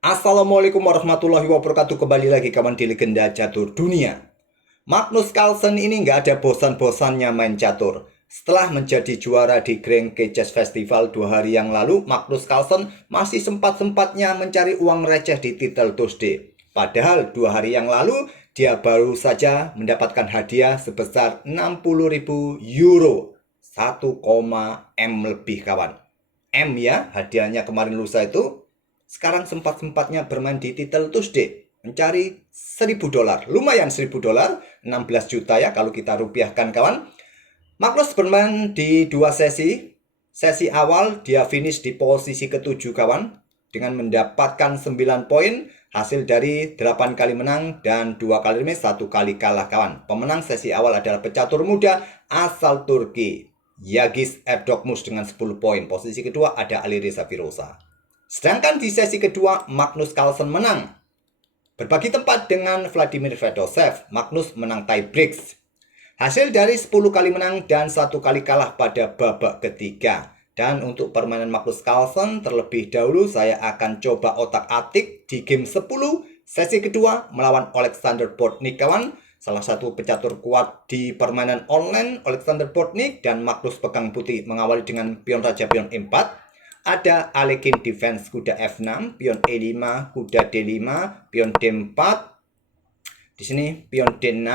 Assalamualaikum warahmatullahi wabarakatuh. Kembali lagi kawan di Legenda Catur Dunia. Magnus Carlsen ini nggak ada bosan-bosannya main catur. Setelah menjadi juara di Grand Chess Festival 2 hari yang lalu, Magnus Carlsen masih sempat-sempatnya mencari uang receh di Title Tuesday. Padahal 2 hari yang lalu, dia baru saja mendapatkan hadiah sebesar 60.000 euro. 1,M lebih kawan. M ya, hadiahnya kemarin lusa itu. Sekarang sempat-sempatnya bermain di Title Tuesday, mencari $1.000. Lumayan $1.000, 16 juta ya kalau kita rupiahkan kawan. Magnus bermain di 2 sesi. Sesi awal dia finish di posisi ke-7 kawan, dengan mendapatkan 9 poin, hasil dari 8 kali menang dan 2 kali remis, 1 kali kalah kawan. Pemenang sesi awal adalah pecatur muda asal Turki, Yagis Erdogmus dengan 10 poin. Posisi kedua ada Alireza Firoza. Sedangkan di sesi kedua, Magnus Carlsen menang. Berbagi tempat dengan Vladimir Fedosev, Magnus menang tie breaks. Hasil dari 10 kali menang dan 1 kali kalah pada babak ketiga. Dan untuk permainan Magnus Carlsen, terlebih dahulu saya akan coba otak-atik di game 10 sesi kedua melawan Alexander Bortnyk kawan. Salah satu pecatur kuat di permainan online, Alexander Bortnyk, dan Magnus pegang putih mengawali dengan pion raja pion E4. Ada Alekhine defense kuda F6, pion E5, kuda D5, pion D4. Di sini pion D6.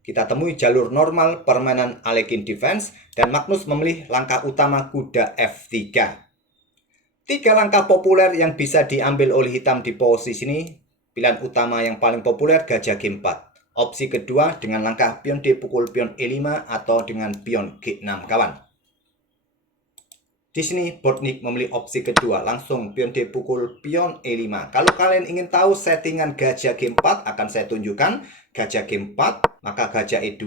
Kita temui jalur normal permainan Alekhine defense dan Magnus memilih langkah utama kuda F3. 3 langkah populer yang bisa diambil oleh hitam di posisi ini. Pilihan utama yang paling populer gajah G4. Opsi kedua dengan langkah pion D pukul pion E5 atau dengan pion G6 kawan. Di sini Bortnyk memilih opsi kedua, langsung pion D pukul pion E5. Kalau kalian ingin tahu settingan gajah G4, akan saya tunjukkan. Gajah G4, maka gajah E2,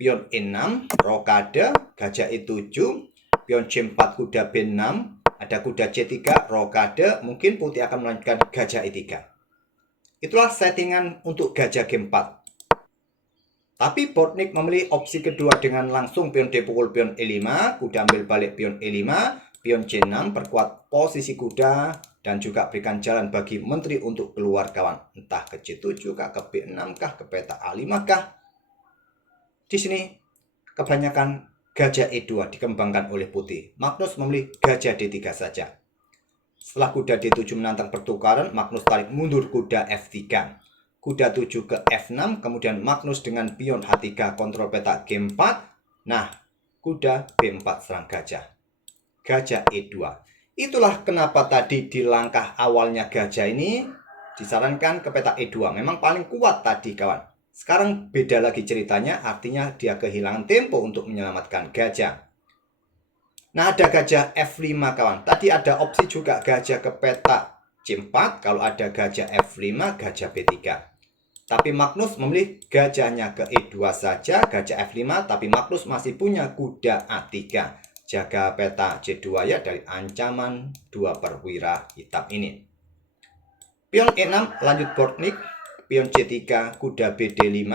pion E6, rokade, gajah E7, pion C4 kuda B6, ada kuda C3, rokade, mungkin putih akan melanjutkan gajah E3. Itulah settingan untuk gajah G4. Tapi Bortnyk memilih opsi kedua dengan langsung pion D pukul pion E5, kuda ambil balik pion E5, pion C6, perkuat posisi kuda, dan juga berikan jalan bagi menteri untuk keluar kawan. Entah ke C7 kah, ke B6 kah, ke peta A5 kah. Di sini kebanyakan gajah E2 dikembangkan oleh putih. Magnus memilih gajah D3 saja. Setelah kuda D7 menantang pertukaran, Magnus tarik mundur kuda F3. Kuda 7 ke F6, kemudian Magnus dengan pion H3 kontrol peta G4. Nah, kuda B4 serang gajah. Gajah E2. Itulah kenapa tadi di langkah awalnya gajah ini disarankan ke peta E2. Memang paling kuat tadi kawan. Sekarang beda lagi ceritanya, artinya dia kehilangan tempo untuk menyelamatkan gajah. Nah, ada gajah F5 kawan. Tadi ada opsi juga gajah ke peta C4. Kalau ada gajah F5, gajah B3. Tapi Magnus memilih gajahnya ke E2 saja, gajah F5, tapi Magnus masih punya kuda A3. Jaga peta C2 ya dari ancaman 2 perwira hitam ini. Pion E6 lanjut Bortnyk, pion C3 kuda BD5,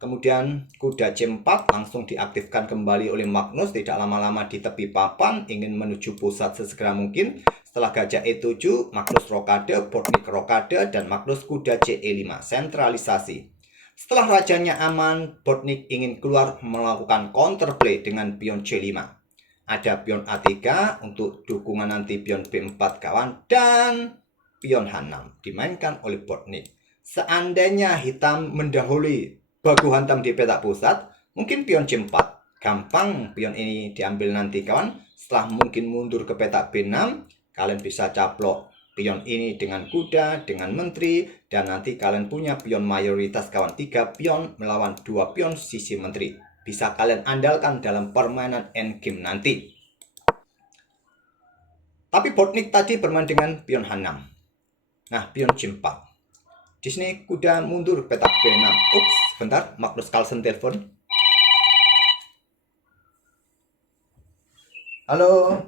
kemudian kuda C4 langsung diaktifkan kembali oleh Magnus, tidak lama-lama di tepi papan, ingin menuju pusat sesegera mungkin. Setelah gajah E7, Magnus rokade, Bortnyk rokade, dan Magnus kuda CE5, sentralisasi. Setelah rajanya aman, Bortnyk ingin keluar melakukan counterplay dengan pion C5. Ada pion A3 untuk dukungan nanti pion B4 kawan, dan pion H6 dimainkan oleh Bortnyk. Seandainya hitam mendahului baku hantam di peta pusat, mungkin pion C4. Gampang pion ini diambil nanti kawan. Setelah mungkin mundur ke peta B6, kalian bisa caplok pion ini dengan kuda, dengan menteri, dan nanti kalian punya pion mayoritas kawan. 3 pion melawan 2 pion sisi menteri. Bisa kalian andalkan dalam permainan endgame nanti. Tapi Bortnyk tadi bermain dengan pion H6. Nah, pion C4. Di sini kuda mundur peta B6. Ups, bentar, Magnus Carlsen telepon. Halo.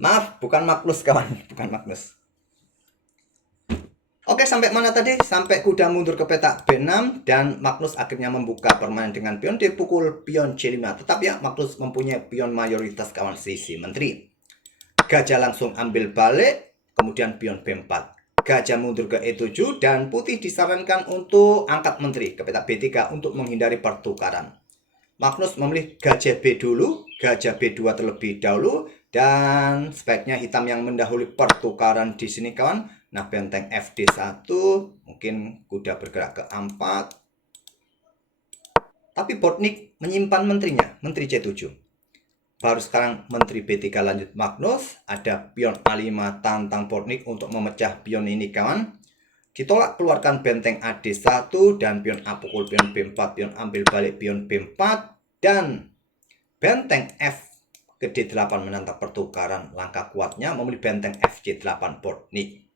Maaf, bukan Magnus kawan, bukan Magnus. Oke, sampai mana tadi? Sampai kuda mundur ke peta B6 dan Magnus akhirnya membuka permainan dengan pion D pukul pion C5. Tetap ya, Magnus mempunyai pion mayoritas kawan sisi menteri. Gajah langsung ambil balik, kemudian pion B4. Gajah mundur ke E7 dan putih disarankan untuk angkat menteri ke petak B3 untuk menghindari pertukaran. Magnus memilih gajah B dulu, gajah B2 terlebih dahulu, dan sebaiknya hitam yang mendahului pertukaran di sini kawan. Nah, benteng FD1, mungkin kuda bergerak ke A4. Tapi Bortnik menyimpan menterinya, menteri C7. Baru sekarang menteri B3 lanjut Magnus, ada pion A5 tantang Bortnik untuk memecah pion ini kawan. Ditolak, keluarkan benteng AD1 dan pion A pukul pion B4, pion ambil balik pion B4, dan benteng F ke D8 menantang pertukaran. Langkah kuatnya memilih benteng FC8 Bortnik.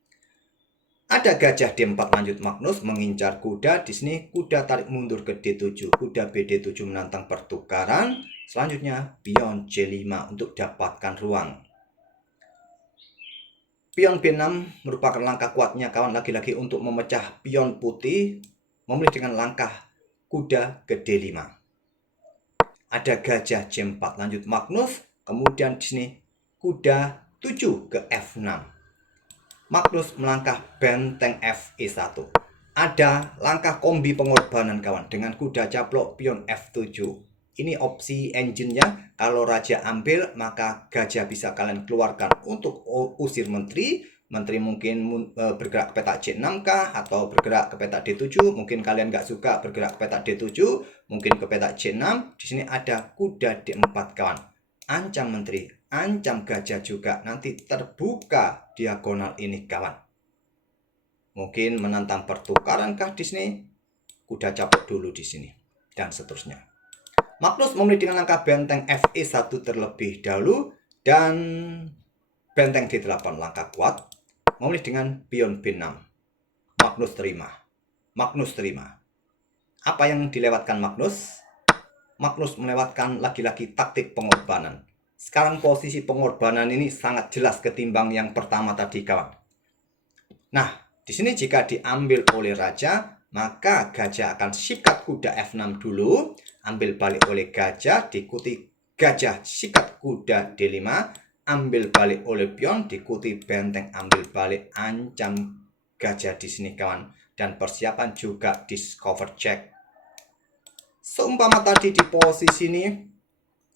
Ada gajah D4 lanjut Magnus mengincar kuda. Di sini kuda tarik mundur ke D7, kuda BD7 menantang pertukaran. Selanjutnya pion C5 untuk dapatkan ruang. Pion B6 merupakan langkah kuatnya kawan, lagi-lagi untuk memecah pion putih, memilih dengan langkah kuda ke D5. Ada gajah C4 lanjut Magnus, kemudian di sini kuda 7 ke F6. Magnus melangkah benteng FE1. Ada langkah kombi pengorbanan kawan dengan kuda caplok pion F7. Ini opsi engine-nya. Kalau raja ambil, maka gajah bisa kalian keluarkan untuk usir menteri. Menteri mungkin bergerak ke petak C6 kah, atau bergerak ke petak D7. Mungkin kalian nggak suka bergerak ke petak D7, mungkin ke petak C6. Di sini ada kuda D4 kawan. Ancam menteri, ancam gajah juga, nanti terbuka diagonal ini kawan. Mungkin menantang pertukaran kah di sini? Kuda caplok dulu di sini dan seterusnya. Magnus memilih dengan langkah benteng FE1 terlebih dahulu dan benteng D8 langkah kuat. Memilih dengan pion B6. Magnus terima. Magnus terima. Apa yang dilewatkan Magnus? Magnus melewatkan lagi-lagi taktik pengorbanan. Sekarang posisi pengorbanan ini sangat jelas ketimbang yang pertama tadi kawan. Nah, di sini jika diambil oleh raja, maka gajah akan sikat kuda F6 dulu, ambil balik oleh gajah, diikuti gajah sikat kuda D5, ambil balik oleh pion, diikuti benteng ambil balik, ancam gajah di sini kawan, dan persiapan juga discover check. Seumpama tadi di posisi ini,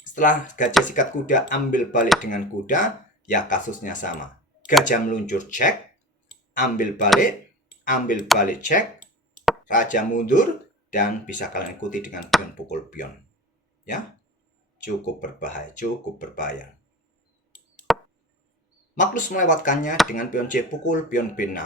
setelah gajah sikat kuda ambil balik dengan kuda, ya kasusnya sama. Gajah meluncur cek, ambil balik cek, raja mundur, dan bisa kalian ikuti dengan pion pukul pion. Ya, cukup berbahaya. Magnus melewatkannya dengan pion C pukul pion B6.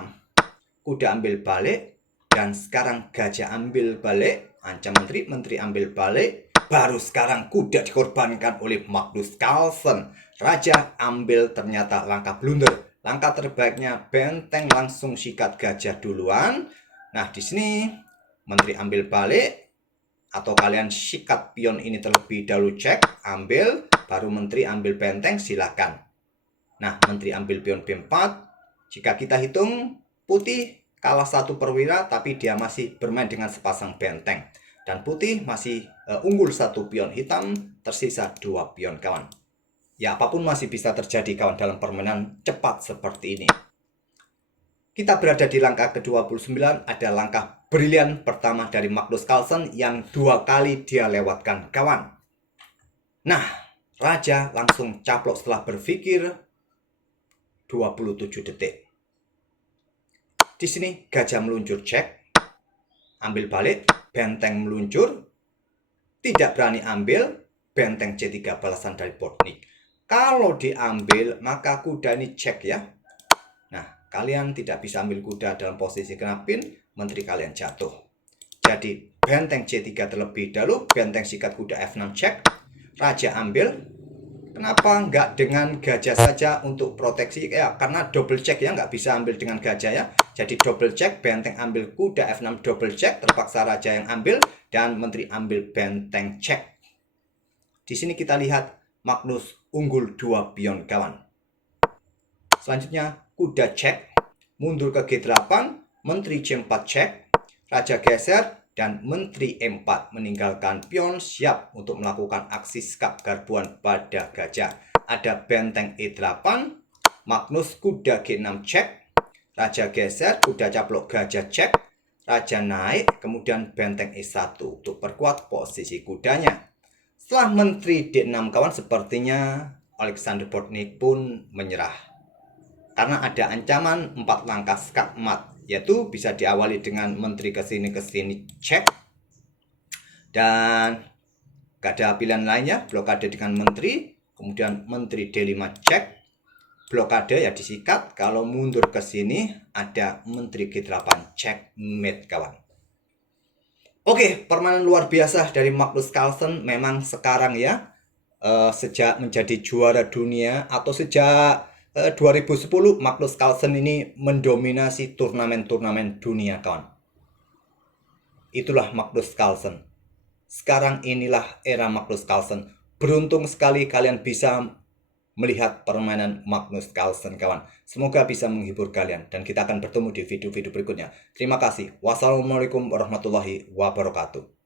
Kuda ambil balik, dan sekarang gajah ambil balik. Ancam menteri ambil balik. Baru sekarang kuda dikorbankan oleh Magnus Carlsen. Raja ambil ternyata langkah blunder. Langkah terbaiknya benteng langsung sikat gajah duluan. Nah, di sini menteri ambil balik. Atau kalian sikat pion ini terlebih dahulu cek, ambil, baru menteri ambil benteng, silakan. Nah, menteri ambil pion B4. Jika kita hitung, putih kalah satu perwira, tapi dia masih bermain dengan sepasang benteng. Dan putih masih unggul satu pion, hitam tersisa 2 pion kawan. Ya, apapun masih bisa terjadi kawan dalam permainan cepat seperti ini. Kita berada di langkah ke-29, ada langkah brilian pertama dari Magnus Carlsen yang 2 kali dia lewatkan kawan. Nah, raja langsung caplok setelah berpikir 27 detik. Di sini gajah meluncur cek, ambil balik, benteng meluncur, tidak berani ambil, benteng C3 balasan dari Bortnik. Kalau diambil, maka kuda ini cek ya. Nah, kalian tidak bisa ambil kuda dalam posisi kena pin, menteri kalian jatuh. Jadi, benteng C3 terlebih dahulu, benteng sikat kuda F6 cek, raja ambil. Kenapa nggak dengan gajah saja untuk proteksi? Ya, karena double check ya, nggak bisa ambil dengan gajah ya. Jadi double check, benteng ambil kuda F6 double check, terpaksa raja yang ambil, dan menteri ambil benteng cek. Di sini kita lihat Magnus unggul 2 pion kawan. Selanjutnya kuda cek, mundur ke G8, menteri C4 cek, raja geser, dan menteri E4 meninggalkan pion siap untuk melakukan aksi skak garbuan pada gajah. Ada benteng E8, Magnus kuda G6 cek, raja geser, kuda caplok gajah cek, raja naik, kemudian benteng E1 untuk perkuat posisi kudanya. Setelah menteri D6 kawan, sepertinya Alexander Bortnik pun menyerah. Karena ada ancaman 4 langkah skakmat, yaitu bisa diawali dengan menteri kesini cek, dan gak ada pilihan lainnya, blokade dengan menteri, kemudian menteri D5 cek, blokade ya disikat. Kalau mundur ke sini ada menteri G8 checkmate kawan. Oke, permainan luar biasa dari Magnus Carlsen memang sekarang ya, sejak menjadi juara dunia atau sejak 2010 Magnus Carlsen ini mendominasi turnamen-turnamen dunia kawan. Itulah Magnus Carlsen. Sekarang inilah era Magnus Carlsen. Beruntung sekali kalian bisa melihat permainan Magnus Carlsen kawan. Semoga bisa menghibur kalian dan kita akan bertemu di video-video berikutnya. Terima kasih. Wassalamualaikum warahmatullahi wabarakatuh.